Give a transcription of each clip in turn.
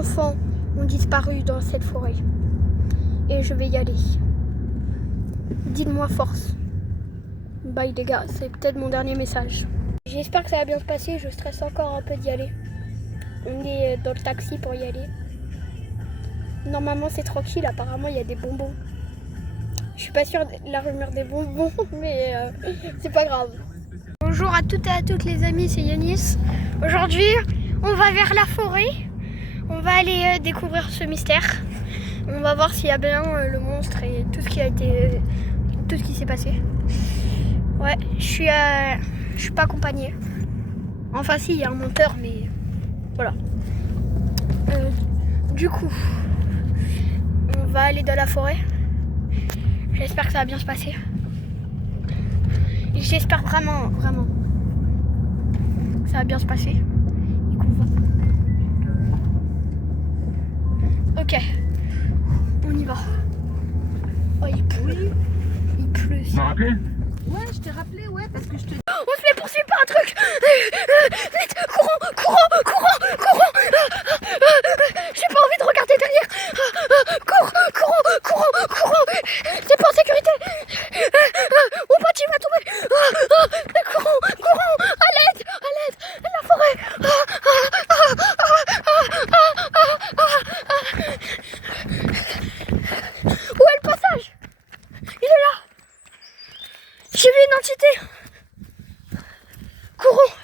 enfants ont disparu dans cette forêt. Et je vais y aller. Dites-moi force. Bye les gars, c'est peut-être mon dernier message. J'espère que ça va bien se passer, je stresse encore un peu d'y aller. On est dans le taxi pour y aller. Normalement c'est tranquille, apparemment il y a des bonbons. Je suis pas sûre de la rumeur des bonbons, mais c'est pas grave. Bonjour à toutes et à toutes les amis, c'est Yanis. Aujourd'hui, on va vers la forêt. On va aller découvrir ce mystère. On va voir s'il y a bien le monstre et tout ce qui s'est passé. Ouais, je suis pas accompagnée. Enfin si, il y a un monteur, mais voilà. Du coup, on va aller dans la forêt. J'espère que ça va bien se passer. Et j'espère vraiment que ça va bien se passer. Et qu'on va. Ok, on y va. Oh, il pleut. Il pleut. Tu m'as rappelé? Ouais, je t'ai rappelé, ouais, parce que je te... On se fait poursuivre par un truc. Vite, courons. J'ai pas envie de regarder derrière. Cours. T'es pas en sécurité. Mon pote, il va tomber. Courons. À l'aide. La forêt. Où est le passage? Il est là. J'ai vu une entité. Cours.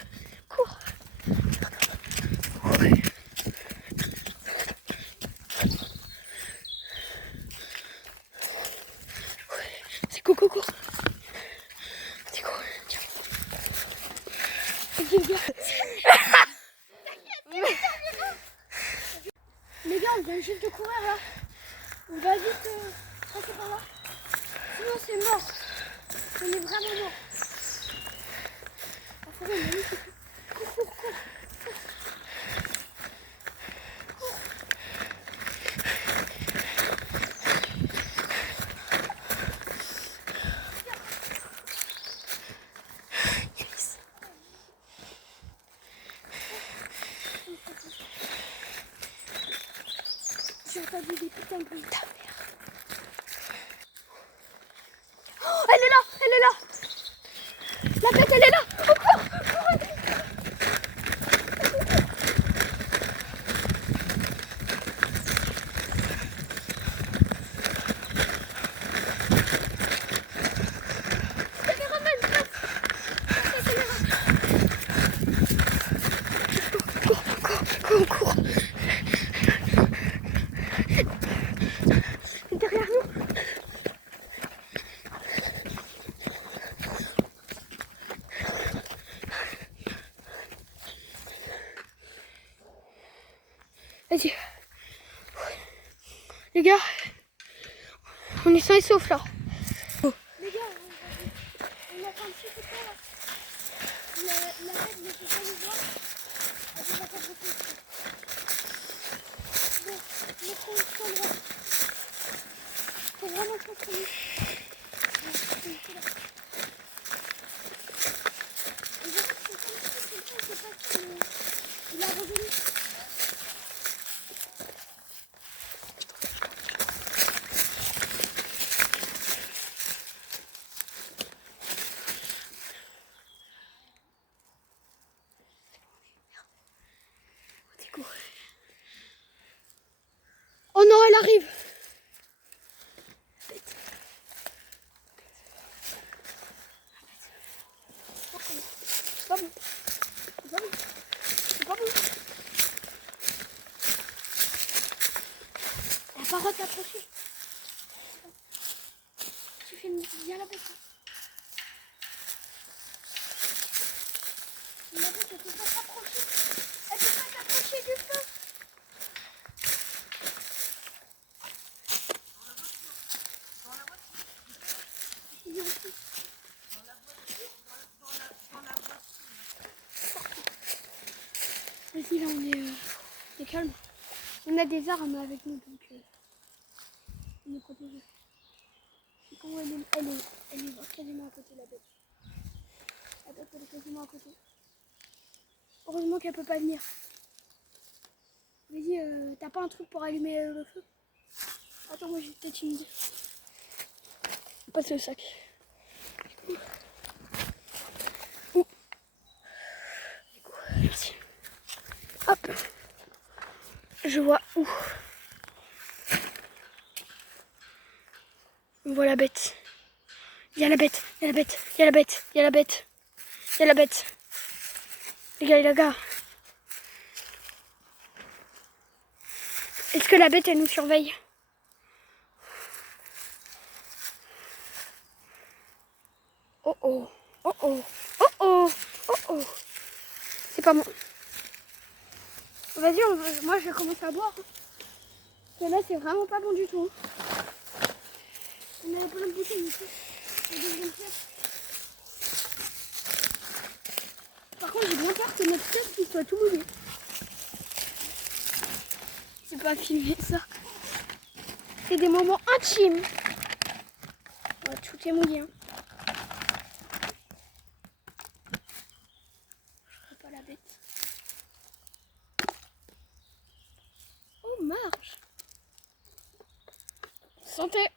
C'est coco. C'est quoi? Les gars, on vient juste de courir là. On va vite passer par là. Sinon c'est mort. On est vraiment mort. La forêt est magnifique. Cours. J'ai entendu des putains de bruits. Ta mère. Oh, elle est là. La bête, elle est là. Oh, cours. Cours. Derrière nous. Vas-y. Les gars, on est sains et saufs là. Les gars, on a fait un petit peu de temps là. La bête ne peut pas nous voir. Elle peut pas s'approcher. Bon, laissons le droit. Faut vraiment se contrôler. Il a revenu. Oh non, elle arrive. C'est pas bon. Elle n'a pas le droit de t'approcher. Tu filmes bien la bête. La bête, elle peut pas s'approcher. Elle peut pas s'approcher du feu. Vas-y, là on est calme. On a des armes avec nous, donc on est protégés. Elle est quasiment à côté, la bête. La bête, elle est quasiment à côté. Heureusement qu'elle peut pas venir. Vas-y, t'as pas un truc pour allumer le feu? Attends, moi j'ai peut-être une idée. Passe le sac. Merci. Hop. Je vois où. On voit la bête. Il y a la bête, il y a la bête, il y a la bête, il y a la bête, il y a la bête. Les gars. Est-ce que la bête, elle nous surveille? Oh oh, oh oh, oh oh, oh oh. C'est pas bon. Vas-y, moi je vais commencer à boire. Parce que là, c'est vraiment pas bon du tout. On a plein de bouteilles ici. Par contre, j'ai bien peur que notre tête il soit tout mouillé. C'est pas filmé ça. C'est des moments intimes. Ouais, tout est mouillé. Hein. Je ferai pas la bête. Oh, marche. Santé.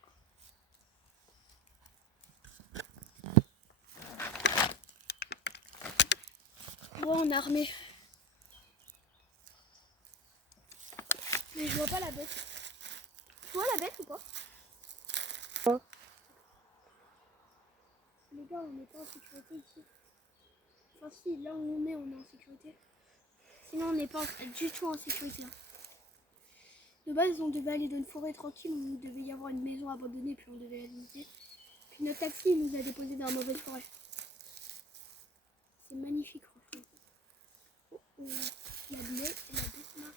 Bon, on a armé. Mais je vois pas la bête. Tu vois la bête ou pas? Les gars, on n'est pas en sécurité ici. Enfin si, là où on est en sécurité. Sinon on n'est pas du tout en sécurité. Hein. De base, on devait aller dans une forêt tranquille où il devait y avoir une maison abandonnée, puis on devait la visiter. Puis notre taxi nous a déposé dans la mauvaise forêt. C'est magnifique, franchement. Oh, oh. La bête marche.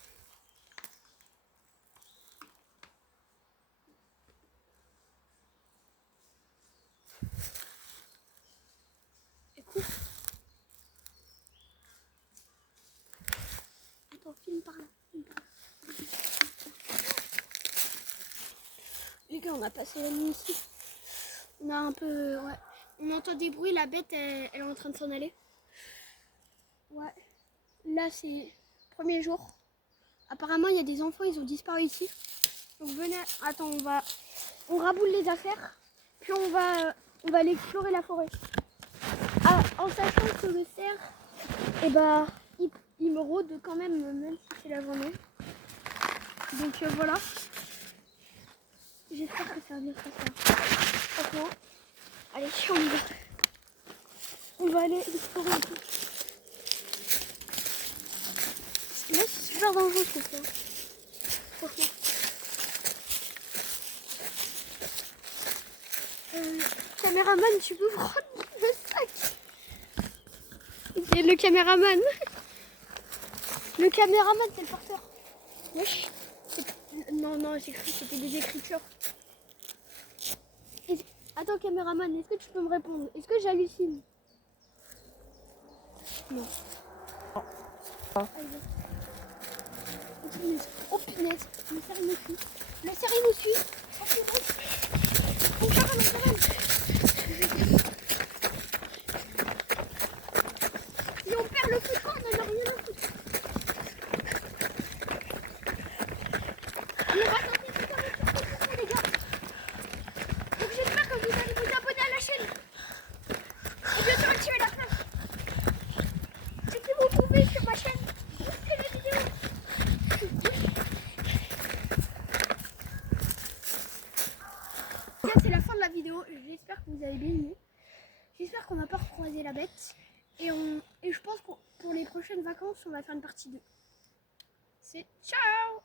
Écoute. Attends, filme par là. Les gars, on a passé la nuit ici. On a un peu... Ouais. On entend des bruits, la bête, elle est en train de s'en aller. Ouais. Là, c'est premier jour. Apparemment, il y a des enfants, ils ont disparu ici. Donc venez... Attends, on raboule les affaires. Puis on va aller explorer la forêt. Ah, en sachant que le cerf, eh ben, il me rôde quand même si c'est la journée. Donc voilà. J'espère que ça va bien se passer. Franchement. Allez, on y va. On va aller explorer un peu. Là, c'est super dangereux ce que franchement. Caméraman, tu peux prendre le sac? C'est le caméraman. Le caméraman, c'est le porteur. Wesh. Non, j'ai cru que c'était des écritures. Attends, caméraman, est-ce que tu peux me répondre? Est-ce que j'hallucine? Non. Oh punaise, oh punaise, le cerf il nous suit. Le cerf il nous suit. Oh punaise. On carame. Et on perd le foutre, on en a rien à foutre. Et on va tenter de faire une surprise, les gars. Donc j'espère que vous allez vous abonner à la chaîne. Et bien sûr activer la cloche. Et si vous pouvez sur ma chaîne, postez la vidéo. Là c'est la fin de la vidéo. J'espère que vous avez bien aimé. J'espère qu'on n'a pas recroisé la bête. Et je pense que pour les prochaines vacances, on va faire une partie 2. C'est ciao!